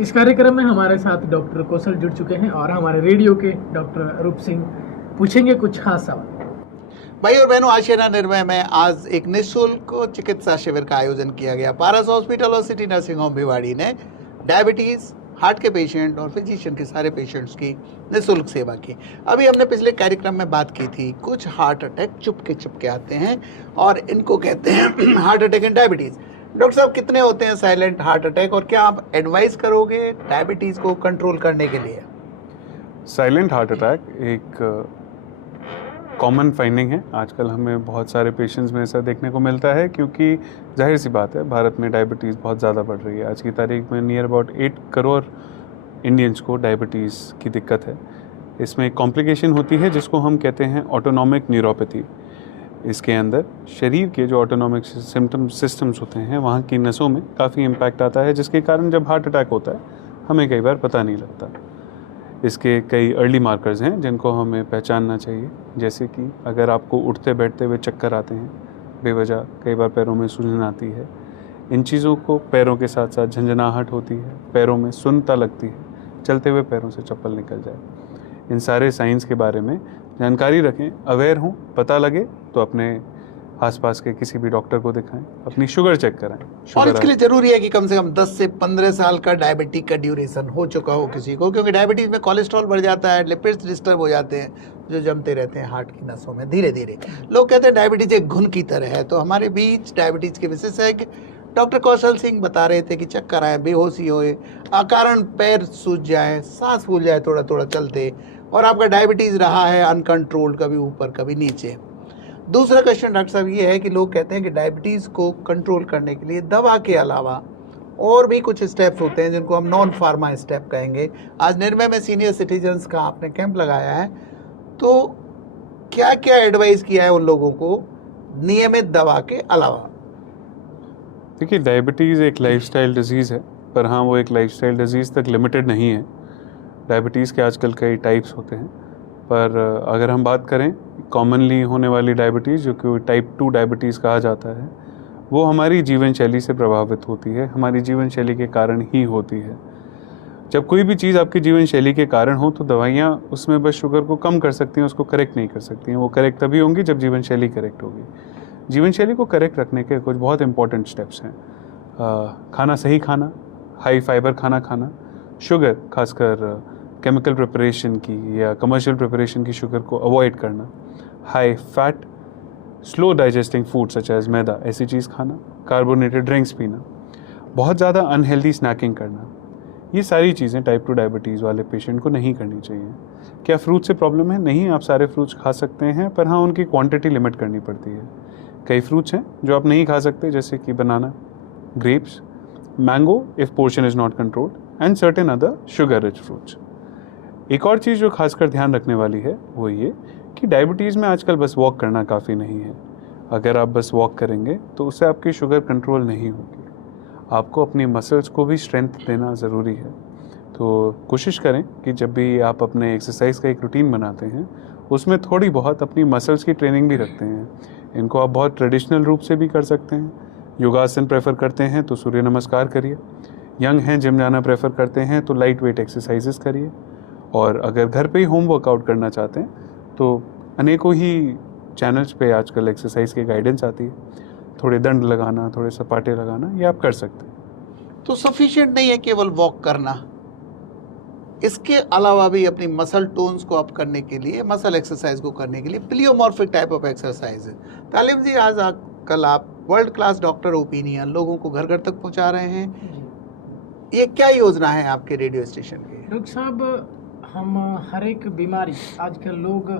इस कार्यक्रम में हमारे साथ डॉक्टर कौशल जुड़ चुके हैं और हमारे रेडियो के डॉक्टर रूप सिंह पूछेंगे कुछ खास सवाल। भाई और बहनों, आशियाना निर्भय में आज एक निःशुल्क चिकित्सा शिविर का आयोजन किया गया। पारस हॉस्पिटल और सिटी नर्सिंग होम भिवाड़ी ने डायबिटीज, हार्ट के पेशेंट और फिजिशियन के सारे पेशेंट्स की निःशुल्क सेवा की। अभी हमने पिछले कार्यक्रम में बात की थी, कुछ हार्ट अटैक चुपके आते हैं और इनको कहते हैं heart attack and diabetes. Doctor साहब, कितने होते हैं साइलेंट हार्ट अटैक और क्या आप एडवाइस करोगे डायबिटीज को कंट्रोल करने के लिए? साइलेंट हार्ट अटैक एक कॉमन फाइंडिंग है। आजकल हमें बहुत सारे पेशेंट्स में ऐसा देखने को मिलता है, क्योंकि जाहिर सी बात है भारत में डायबिटीज़ बहुत ज़्यादा बढ़ रही है। आज की तारीख में नियर अबाउट 8 करोड़ इंडियंस को डायबिटीज़ की दिक्कत है। इसमें एक कॉम्प्लिकेशन होती है जिसको हम कहते हैं ऑटोनॉमिक न्यूरोपैथी। इसके अंदर शरीर के जो ऑटोनॉमिक सिस्टम्स होते हैं वहाँ की नसों में काफ़ी इम्पैक्ट आता है, जिसके कारण जब हार्ट अटैक होता है हमें कई बार पता नहीं लगता। इसके कई अर्ली मार्कर्स हैं जिनको हमें पहचानना चाहिए, जैसे कि अगर आपको उठते बैठते हुए चक्कर आते हैं बेवजह, कई बार पैरों में सूजन आती है, इन चीज़ों को पैरों के साथ साथ झंझनाहट होती है, पैरों में सुन्नता लगती है, चलते हुए पैरों से चप्पल निकल जाए, इन सारे साइंस के बारे में जानकारी रखें, अवेयर हों। पता लगे तो अपने आसपास के किसी भी डॉक्टर को दिखाएं, अपनी शुगर चेक कराएं। और इसके लिए जरूरी है कि कम से कम 10 से 15 साल का डायबिटीज का ड्यूरेशन हो चुका हो किसी को, क्योंकि डायबिटीज में कोलेस्ट्रॉल बढ़ जाता है, लिपिड्स डिस्टर्ब हो जाते हैं जो जमते रहते हैं हार्ट की नसों में धीरे धीरे। लोग कहते हैं डायबिटीज एक घुन की तरह है। तो हमारे बीच डायबिटीज के विशेषज्ञ डॉक्टर कौशल सिंह बता रहे थे कि चक्कर आए, बेहोशी होए, अकारण पैर सूज जाए, सांस फूल जाए थोड़ा थोड़ा चलते, और आपका डायबिटीज रहा है अनकंट्रोल्ड, कभी ऊपर कभी नीचे। दूसरा क्वेश्चन डॉक्टर साहब ये है कि लोग कहते हैं कि डायबिटीज़ को कंट्रोल करने के लिए दवा के अलावा और भी कुछ स्टेप्स होते हैं जिनको हम नॉन फार्मा स्टेप कहेंगे। आज निर्भय में सीनियर सिटीजन्स का आपने कैंप लगाया है, तो क्या क्या एडवाइस किया है उन लोगों को नियमित दवा के अलावा? देखिए, डायबिटीज़ एक लाइफस्टाइल डिजीज़ है, पर हाँ वो एक लाइफस्टाइल डिजीज़ तक लिमिटेड नहीं है। डायबिटीज़ के आजकल कई टाइप्स होते हैं, पर अगर हम बात करें कॉमनली होने वाली डायबिटीज़, जो कि टाइप 2 डायबिटीज़ कहा जाता है, वो हमारी जीवन शैली से प्रभावित होती है, हमारी जीवन शैली के कारण ही होती है। जब कोई भी चीज़ आपकी जीवन शैली के कारण हो तो दवाइयाँ उसमें बस शुगर को कम कर सकती हैं, उसको करेक्ट नहीं कर सकती हैं। वो करेक्ट तभी होंगी जब जीवन शैली करेक्ट होगी। जीवन शैली को करेक्ट रखने के कुछ बहुत इंपॉर्टेंट स्टेप्स हैं। खाना सही खाना, हाई फाइबर खाना खाना, शुगर खासकर केमिकल प्रिपरेशन की या कमर्शियल प्रिपरेशन की शुगर को अवॉइड करना, high fat slow digesting food such as maida, ऐसी चीज़ खाना, कार्बोनेटेड ड्रिंक्स पीना, बहुत ज़्यादा अनहेल्दी स्नैकिंग करना, ये सारी चीज़ें टाइप 2 डायबिटीज़ वाले पेशेंट को नहीं करनी चाहिए। क्या फ्रूट से प्रॉब्लम है? नहीं, आप सारे फ्रूट्स खा सकते हैं, पर हाँ उनकी क्वांटिटी लिमिट करनी पड़ती है। कई फ्रूट्स हैं जो आप नहीं खा सकते, जैसे कि banana, grapes, mango if portion is not controlled, and certain other sugar rich fruits. एक और चीज़ जो खासकर ध्यान रखने वाली है वो ये कि डायबिटीज़ में आजकल बस वॉक करना काफ़ी नहीं है। अगर आप बस वॉक करेंगे तो उससे आपकी शुगर कंट्रोल नहीं होगी। आपको अपनी मसल्स को भी स्ट्रेंथ देना ज़रूरी है। तो कोशिश करें कि जब भी आप अपने एक्सरसाइज का एक रूटीन बनाते हैं उसमें थोड़ी बहुत अपनी मसल्स की ट्रेनिंग भी रखते हैं। इनको आप बहुत ट्रेडिशनल रूप से भी कर सकते हैं। योगासन प्रेफर करते हैं तो सूर्य नमस्कार करिए, यंग हैं जिम जाना प्रेफर करते हैं तो लाइट वेट एक्सरसाइजेस करिए, और अगर घर पे ही होम वर्कआउट करना चाहते हैं तो अनेकों ही चैनल्स पे आजकल एक्सरसाइज की गाइडेंस आती है। थोड़े दंड लगाना, थोड़े सपाटे लगाना, ये आप कर सकते हैं। तो सफिशिएंट नहीं है केवल वॉक करना, इसके अलावा भी अपनी मसल टोन्स को अप करने के लिए, मसल एक्सरसाइज को करने के लिए प्लियोमॉर्फिक टाइप ऑफ एक्सरसाइज है। तालिम जी, आज कल आप वर्ल्ड क्लास डॉक्टर ओपिनियन लोगों को घर घर तक पहुंचा रहे हैं, ये क्या योजना है आपके रेडियो स्टेशन की? डॉक्टर साहब, हम हर एक बीमारी, आजकल लोग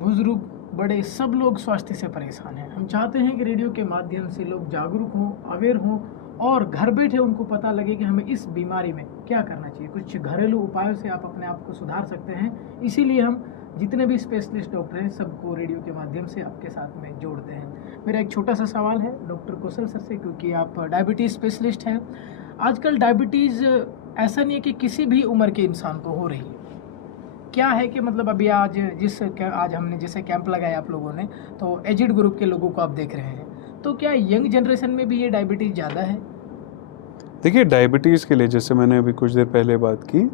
बुजुर्ग बड़े सब लोग स्वास्थ्य से परेशान हैं। हम चाहते हैं कि रेडियो के माध्यम से लोग जागरूक हों, अवेयर हों, और घर बैठे उनको पता लगे कि हमें इस बीमारी में क्या करना चाहिए। कुछ घरेलू उपायों से आप अपने आप को सुधार सकते हैं। इसीलिए हम जितने भी स्पेशलिस्ट डॉक्टर हैं सबको रेडियो के माध्यम से आपके साथ में जोड़ते हैं। मेरा एक छोटा सा सवाल है डॉक्टर कौशल सर से, क्योंकि आप डायबिटीज़ स्पेशलिस्ट हैं। आजकल डायबिटीज़ ऐसा नहीं है कि किसी भी उम्र के इंसान को हो रही है। क्या है कि मतलब अभी आज हमने जैसे कैंप लगाया आप लोगों ने, तो एजिड ग्रुप के लोगों को आप देख रहे हैं, तो क्या यंग जनरेशन में भी ये डायबिटीज़ ज़्यादा है? देखिए डायबिटीज़ के लिए जैसे मैंने अभी कुछ देर पहले बात की,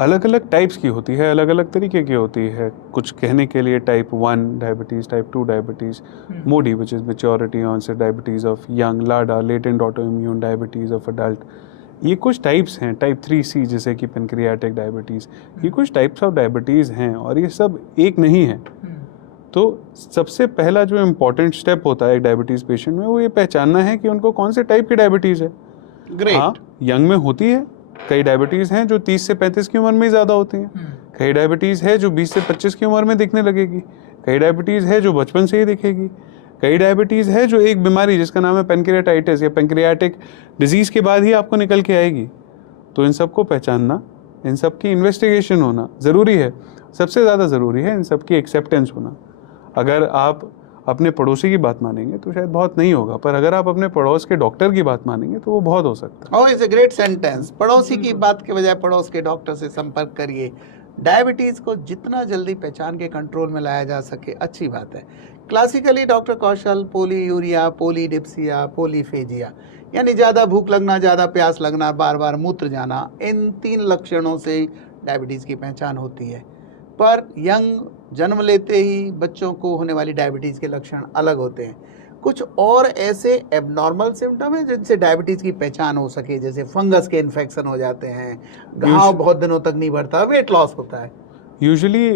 अलग अलग टाइप्स की होती है, अलग अलग तरीके की होती है। कुछ कहने के लिए type 1 diabetes, type 2 diabetes, MODY which is maturity onset diabetes of young, LADA latent autoimmune diabetes of adult. ये कुछ टाइप्स हैं। टाइप 3C जैसे कि पेनक्रियाटिक डायबिटीज़, ये कुछ टाइप्स ऑफ डायबिटीज़ हैं और ये सब एक नहीं है। तो सबसे पहला जो इम्पोर्टेंट स्टेप होता है एक डायबिटीज़ पेशेंट में, वो ये पहचानना है कि उनको कौन से टाइप की डायबिटीज़ है। ग्रेट। हाँ, यंग में होती है, कई डायबिटीज़ हैं जो 30 से 35 की उम्र में ही ज़्यादा होती हैं। कई डायबिटीज़ है जो 20 से 25 की उम्र में दिखने लगेगी। कई डायबिटीज़ है जो बचपन से ही दिखेगी। कई डायबिटीज़ है जो एक बीमारी जिसका नाम है पेनक्रियाटाइटिस या पेनक्रियाटिक डिजीज़ के बाद ही आपको निकल के आएगी। तो इन सबको पहचानना, इन सब की इन्वेस्टिगेशन होना ज़रूरी है। सबसे ज़्यादा ज़रूरी है इन सब की एक्सेप्टेंस होना। अगर आप अपने पड़ोसी की बात मानेंगे तो शायद बहुत नहीं होगा, पर अगर आप अपने पड़ोस के डॉक्टर की बात मानेंगे तो वो बहुत हो सकता है। ओह, इट्स अ ग्रेट सेंटेंस। पड़ोसी की बात के बजाय पड़ोस के डॉक्टर से संपर्क करिए। डायबिटीज को जितना जल्दी पहचान के कंट्रोल में लाया जा सके अच्छी बात है। क्लासिकली डॉक्टर कौशल पोलीयूरिया, पोलीडिप्सिया, पोलीफेजिया यानी ज़्यादा भूख लगना, ज़्यादा प्यास लगना, बार बार मूत्र जाना, इन 3 लक्षणों से डायबिटीज़ की पहचान होती है। पर यंग जन्म लेते ही बच्चों को होने वाली डायबिटीज़ के लक्षण अलग होते हैं। कुछ और ऐसे एबनॉर्मल सिम्टम हैं जिनसे डायबिटीज़ की पहचान हो सके, जैसे फंगस के इन्फेक्शन हो जाते हैं, घाव बहुत दिनों तक नहीं बढ़ता, वेट लॉस होता है। यूजुअली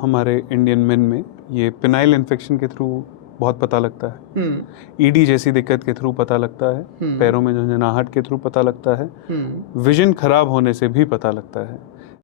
हमारे इंडियन मेन में ये पिनाइल इन्फेक्शन के थ्रू बहुत पता लगता है। ईडी जैसी दिक्कत के थ्रू पता लगता है। पैरों में झंझनाहट के थ्रू पता लगता है। विजन खराब होने से भी पता लगता है।